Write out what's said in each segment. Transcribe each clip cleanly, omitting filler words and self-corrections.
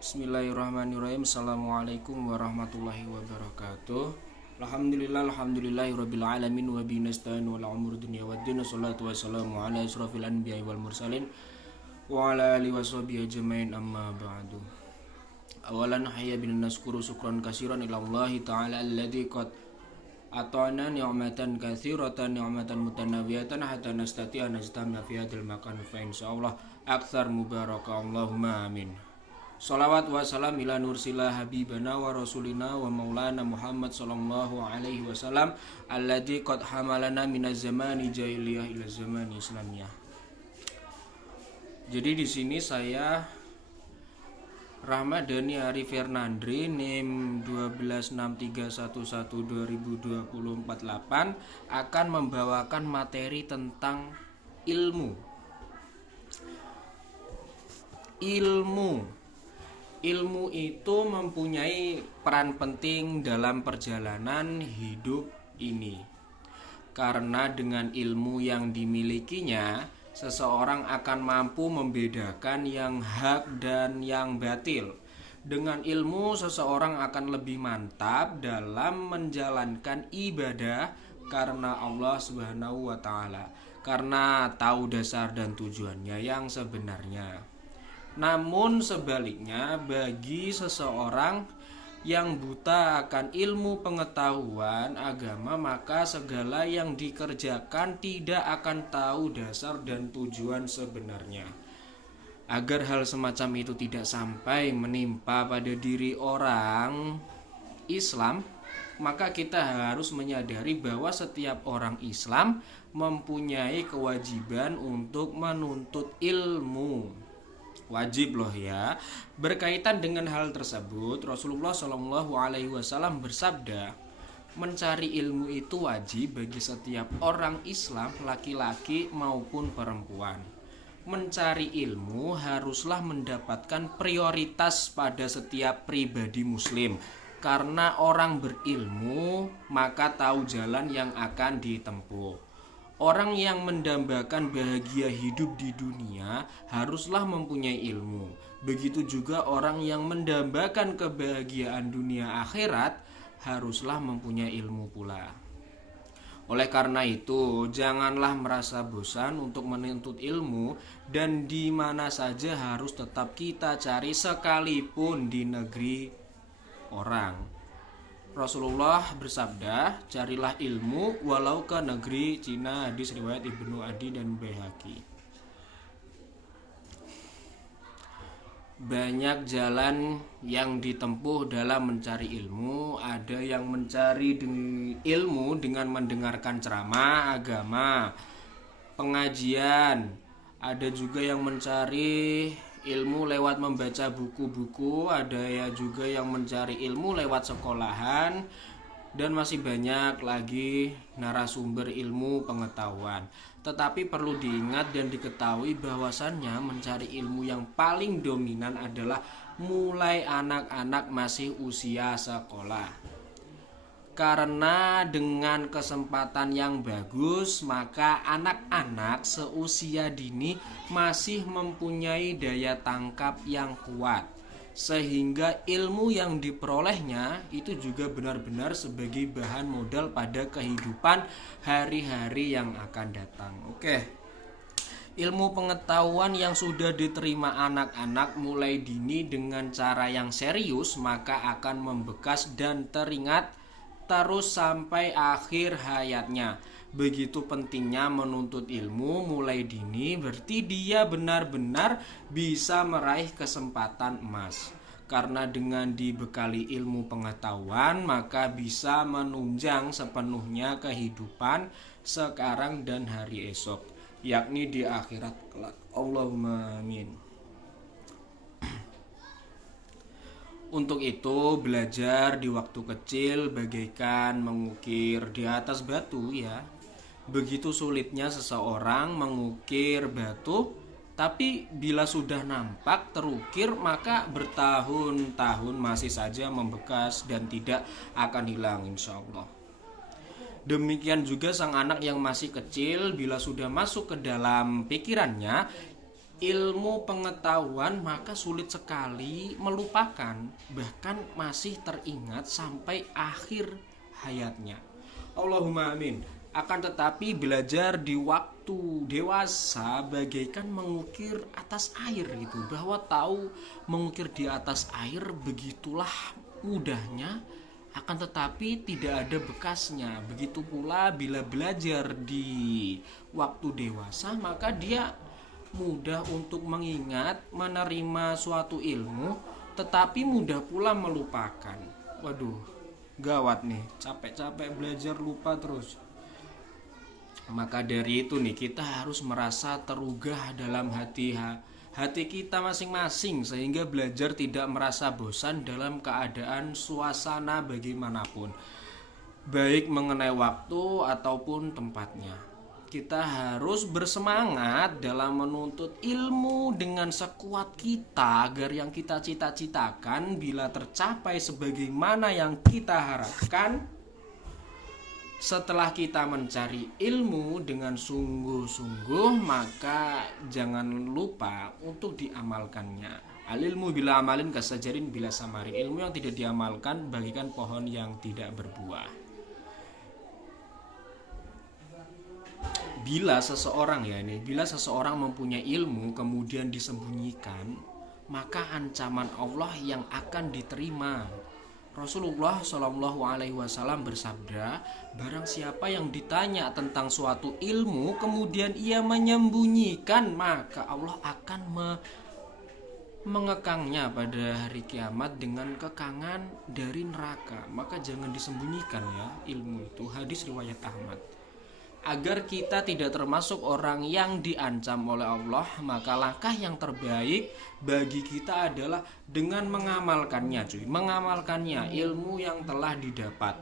Bismillahirrahmanirrahim. Assalamualaikum warahmatullahi wabarakatuh. Alhamdulillahirabbil alamin wa bihi nasta'in wal umur dunya waddin. Wassalatu wassalamu ala asrofil anbiya'i wal mursalin wa ala alihi washabihi ajmain, amma ba'du. Awalan hayya bin naskuru syukran katsiran ila Allah ta'ala alladzi qad ata'ana ni'matan katsiratan ni'matan mutanawiyatan hatta nastati'a najtami'a fi hadzal makan fa insyaallah aktsar mubaraka. Allahumma amin. Salawat wa salam ila nursila habibana wa rasulina wa maulana Muhammad sallallahu alaihi wasallam alladzi qad hamalana minaz zamani jahiliyah ila zamani islamiyah. Jadi di sini saya Rahmat Dhani Ari Fernandri NIM 12631122048 akan membawakan materi tentang ilmu. Ilmu itu mempunyai peran penting dalam perjalanan hidup ini. Karena dengan ilmu yang dimilikinya, seseorang akan mampu membedakan yang hak dan yang batil. Dengan ilmu, seseorang akan lebih mantap dalam menjalankan ibadah karena Allah Subhanahu wa Ta'ala, karena tahu dasar dan tujuannya yang sebenarnya. Namun sebaliknya, bagi seseorang yang buta akan ilmu pengetahuan agama, maka segala yang dikerjakan tidak akan tahu dasar dan tujuan sebenarnya. Agar hal semacam itu tidak sampai menimpa pada diri orang Islam, maka kita harus menyadari bahwa setiap orang Islam mempunyai kewajiban untuk menuntut ilmu. Wajib loh ya. Berkaitan dengan hal tersebut, Rasulullah Shallallahu Alaihi Wasallam bersabda, mencari ilmu itu wajib bagi setiap orang Islam, laki-laki maupun perempuan. Mencari ilmu haruslah mendapatkan prioritas pada setiap pribadi Muslim, karena orang berilmu maka tahu jalan yang akan ditempuh. Orang yang mendambakan bahagia hidup di dunia haruslah mempunyai ilmu. Begitu juga orang yang mendambakan kebahagiaan dunia akhirat haruslah mempunyai ilmu pula. Oleh karena itu, janganlah merasa bosan untuk menuntut ilmu, dan di mana saja harus tetap kita cari sekalipun di negeri orang. Rasulullah bersabda, carilah ilmu walau ke negeri Cina. Hadis riwayat Ibnu Adi dan Baihaqi. Banyak jalan yang ditempuh dalam mencari ilmu. Ada yang mencari ilmu dengan mendengarkan ceramah agama, pengajian. Ada juga yang mencari ilmu lewat membaca buku-buku, ada ya juga yang mencari ilmu lewat sekolahan, dan masih banyak lagi narasumber ilmu pengetahuan. Tetapi perlu diingat dan diketahui bahwasannya mencari ilmu yang paling dominan adalah mulai anak-anak masih usia sekolah. Karena dengan kesempatan yang bagus, maka anak-anak seusia dini masih mempunyai daya tangkap yang kuat, sehingga ilmu yang diperolehnya itu juga benar-benar sebagai bahan modal pada kehidupan hari-hari yang akan datang. Ilmu pengetahuan yang sudah diterima anak-anak mulai dini dengan cara yang serius, maka akan membekas dan teringat terus sampai akhir hayatnya. Begitu pentingnya menuntut ilmu mulai dini, berarti dia benar-benar bisa meraih kesempatan emas. Karena dengan dibekali ilmu pengetahuan, maka bisa menunjang sepenuhnya kehidupan sekarang dan hari esok, yakni di akhirat kelak. Allahumma amin. Untuk itu, belajar di waktu kecil bagaikan mengukir di atas batu ya. Begitu sulitnya seseorang mengukir batu, tapi bila sudah nampak terukir, maka bertahun-tahun masih saja membekas dan tidak akan hilang insya Allah. Demikian juga sang anak yang masih kecil, bila sudah masuk ke dalam pikirannya ilmu pengetahuan, maka sulit sekali melupakan, bahkan masih teringat sampai akhir hayatnya. Allahumma amin. Akan tetapi belajar di waktu dewasa bagaikan mengukir atas air gitu, bahwa tahu mengukir di atas air begitulah mudahnya, akan tetapi tidak ada bekasnya. Begitu pula bila belajar di waktu dewasa, maka dia mudah untuk mengingat, menerima suatu ilmu, tetapi mudah pula melupakan. Waduh, gawat nih, capek-capek belajar lupa terus. Maka dari itu nih, kita harus merasa terugah dalam hati kita masing-masing, sehingga belajar tidak merasa bosan dalam keadaan suasana bagaimanapun, baik mengenai waktu ataupun tempatnya. Kita harus bersemangat dalam menuntut ilmu dengan sekuat kita, agar yang kita cita-citakan bila tercapai sebagaimana yang kita harapkan. Setelah kita mencari ilmu dengan sungguh-sungguh, maka jangan lupa untuk diamalkannya. Al-ilmu bila amalin kasajarin bila samarin. Ilmu yang tidak diamalkan bagikan pohon yang tidak berbuah. Bila seseorang mempunyai ilmu kemudian disembunyikan, maka ancaman Allah yang akan diterima. Rasulullah Shallallahu Alaihi Wasallam bersabda, barang siapa yang ditanya tentang suatu ilmu kemudian ia menyembunyikan, maka Allah akan mengekangnya pada hari kiamat dengan kekangan dari neraka. Maka jangan disembunyikan ya ilmu itu. Hadis riwayat Ahmad. Agar kita tidak termasuk orang yang diancam oleh Allah, maka langkah yang terbaik bagi kita adalah dengan mengamalkannya, mengamalkannya ilmu yang telah didapat.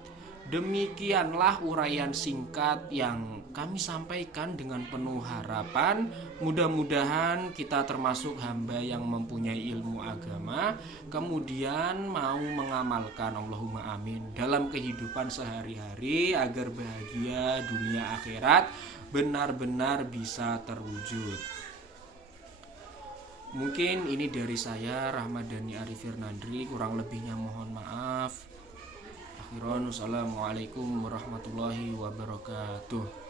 Demikianlah uraian singkat yang kami sampaikan dengan penuh harapan. Mudah-mudahan kita termasuk hamba yang mempunyai ilmu agama, kemudian mau mengamalkan, Allahumma amin, dalam kehidupan sehari-hari, agar bahagia dunia akhirat benar-benar bisa terwujud. Mungkin ini dari saya, Rahmadani Arif Firnandri, kurang lebihnya mohon maaf. Assalamualaikum warahmatullahi wabarakatuh.